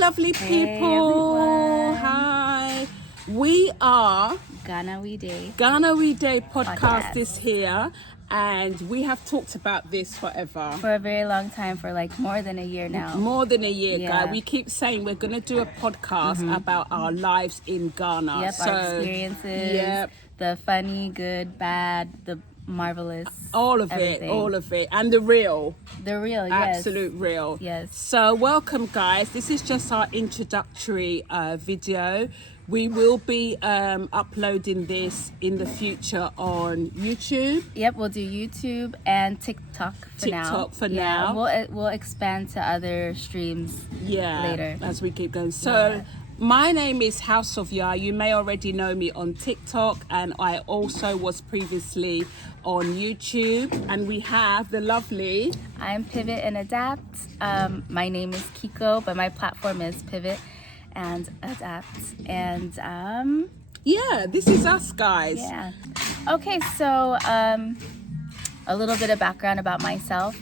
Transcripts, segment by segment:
lovely people. Everyone. Hi. We are Ghana We Day podcast is here, and we have talked about this forever. For a very long time, for like more than a year now. More than a year, Yeah. guys. We keep saying we're going to do a podcast about our lives in Ghana. Yep, our experiences, Yep. the funny, good, bad, the marvelous. All of everything. it. And the real. The real, yes. Absolute real. Yes. So welcome, guys. This is just our introductory video. We will be uploading this in the future on YouTube. Yep, we'll do YouTube and TikTok for now. We'll expand to other streams later. As we keep going. So my name is House of Ya. You may already know me on TikTok, and I also was previously on YouTube. And we have the lovely... I'm Pivot and Adapt. My name is Kiko, but my platform is Pivot and Adapt. And this is us, guys. Yeah. Okay, so a little bit of background about myself.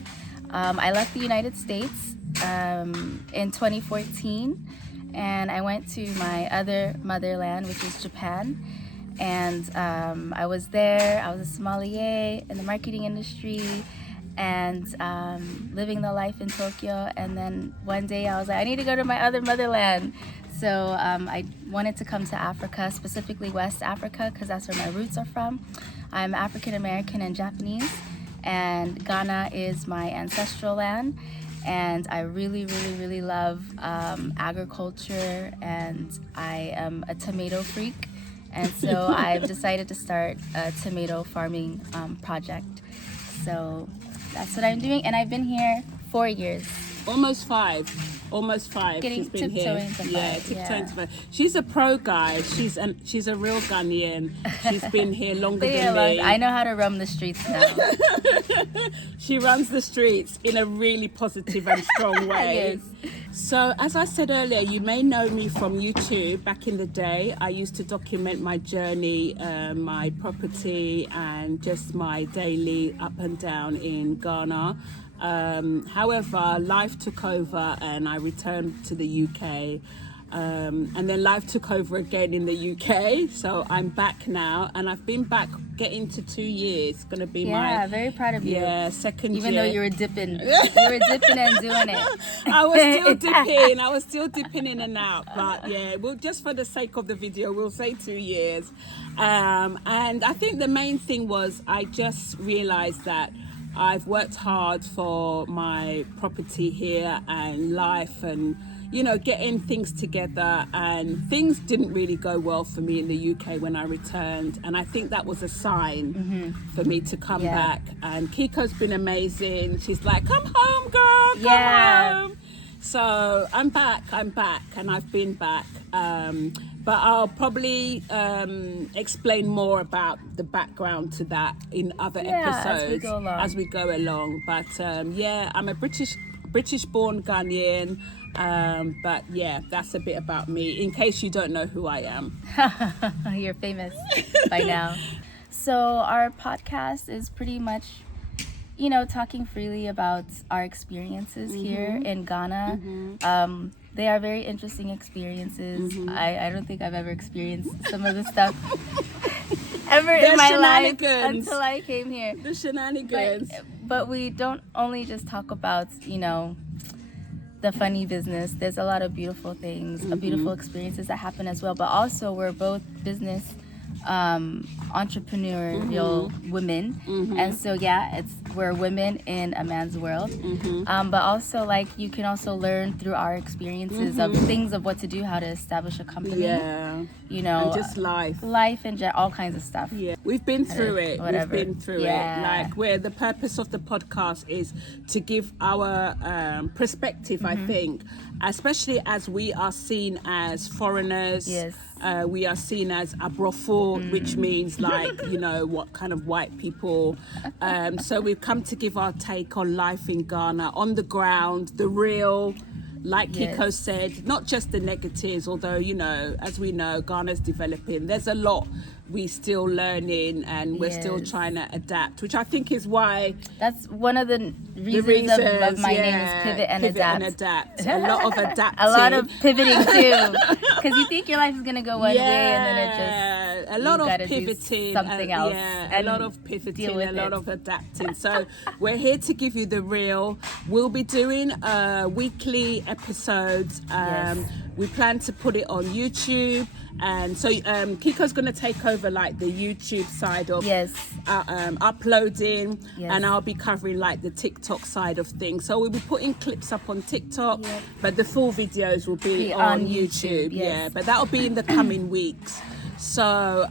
I left the United States in 2014, and I went to my other motherland, which is Japan. And I was there. I was a sommelier in the marketing industry and living the life in Tokyo. And then one day I was like, I need to go to my other motherland. So I wanted to come to Africa, specifically West Africa, because that's where my roots are from. I'm African American and Japanese, and Ghana is my ancestral land. And I really, really, really love agriculture, and I am a tomato freak. And so I've decided to start a tomato farming project. So that's what I'm doing, and I've been here 4 years. Almost five. Getting She's been here. tiptoeing to five. Yeah, tiptoeing to five. She's a pro, guys. She's a real Ghanaian. She's been here longer than me. I know how to roam the streets now. She runs the streets in a really positive and strong way. Yes. So, as I said earlier, you may know me from YouTube. Back in the day, I used to document my journey, my property, and just my daily up and down in Ghana. However, life took over and I returned to the UK, and then life took over again in the UK, so I'm back now, and I've been back getting to 2 years. Gonna be very proud of you. Second Even year. though you were dipping and doing it. I was still dipping in and out, but just for the sake of the video, we'll say 2 years. And I think the main thing was I just realized that I've worked hard for my property here and life, and getting things together, and things didn't really go well for me in the UK when I returned, and I think that was a sign for me to come back. And Kiko's been amazing. She's like, come home, girl, come home. So I'm back, and I've been back. But I'll probably explain more about the background to that in other episodes as we go along. But I'm a British-born Ghanaian. But that's a bit about me, in case you don't know who I am. You're famous by now. So our podcast is pretty much, talking freely about our experiences here in Ghana. They are very interesting experiences. I don't think I've ever experienced some of the stuff ever in my life until I came here. The shenanigans. But we don't only just talk about, the funny business. There's a lot of beautiful things, beautiful experiences that happen as well. But also we're both business entrepreneurial women, and so we're women in a man's world, but also you can also learn through our experiences of things of what to do, how to establish a company, and just life and all kinds of stuff. We've been through it. Whatever. We've been through it. Where the purpose of the podcast is to give our perspective, I think, especially as we are seen as foreigners. We are seen as abrofo, which means what kind of white people. So we've come to give our take on life in Ghana, on the ground, the real like Kiko said, not just the negatives, although, you know, as we know, Ghana's developing. There's a lot we're still learning and we're still trying to adapt, which I think is why... That's one of the reasons of my name is Pivot and Adapt. A lot of adapting. A lot of pivoting too. Because you think your life is going to go one way and then it just... A lot of pivoting. Something else. Yeah, a lot of pivoting, a lot of adapting. So we're here to give you the real. We'll be doing weekly episodes. We plan to put it on YouTube. And so Kiko's going to take over like the YouTube side of uploading, and I'll be covering like the TikTok side of things. So we'll be putting clips up on TikTok, but the full videos will be on YouTube. Yeah, but that'll be in the coming weeks. So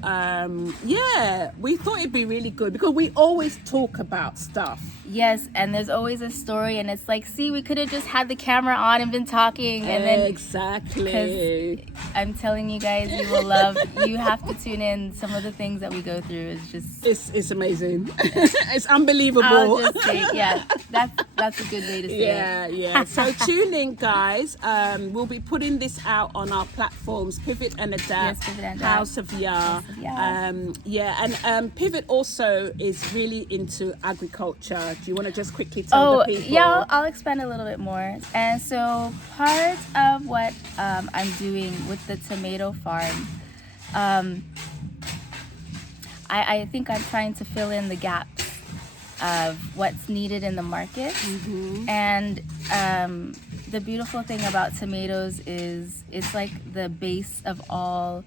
we thought it'd be really good because we always talk about stuff. Yes, and there's always a story, and it's like, see, we could have just had the camera on and been talking, and then exactly. I'm telling you guys, you will love. You have to tune in. Some of the things that we go through is just it's amazing. It's unbelievable. I'll just say, that's a good way to say it. Yeah. So tune in, guys. We'll be putting this out on our platforms, Pivot and Adapt, House of Ya. And Pivot also is really into agriculture. Do you want to just quickly tell the people? Yeah, I'll expand a little bit more. And so part of what I'm doing with the tomato farm, I think I'm trying to fill in the gaps of what's needed in the market. And the beautiful thing about tomatoes is it's like the base of all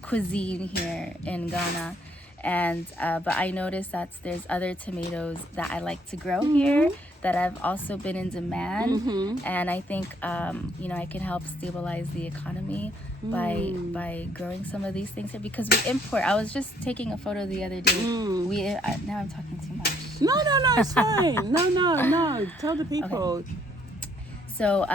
cuisine here in Ghana. And but I noticed that there's other tomatoes that I like to grow here that have also been in demand, and I think I can help stabilize the economy by growing some of these things here, because we import. I was just taking a photo the other day. Now I'm talking too much. No, it's fine. No. Tell the people. Okay. So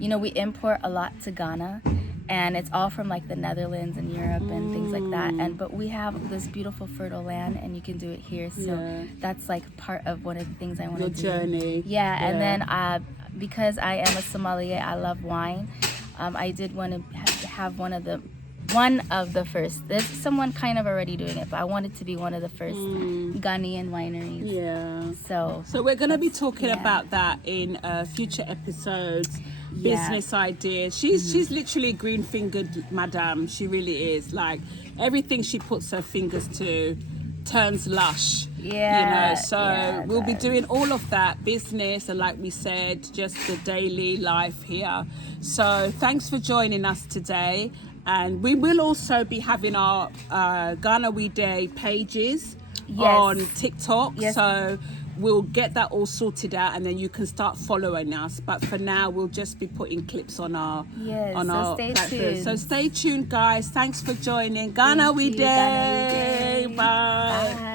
we import a lot to Ghana. And it's all from like the Netherlands and Europe and things like that. But we have this beautiful fertile land, and you can do it here. So that's like part of one of the things I want to do. Your journey. Yeah. And then because I am a sommelier, I love wine. I did want to have one of the first. There's someone kind of already doing it, but I wanted to be one of the first Ghanaian wineries. Yeah. So we're going to be talking about that in future episodes. Business ideas. She's literally green-fingered madam. She really is. Like everything she puts her fingers to turns lush. So we'll be doing all of that business, and like we said, just the daily life here. So thanks for joining us today, and we will also be having our Ghana We Day pages on TikTok. So we'll get that all sorted out, and then you can start following us. But for now, we'll just be putting clips on our platform. So stay tuned, guys. Thanks for joining. Ghana We Day. Bye.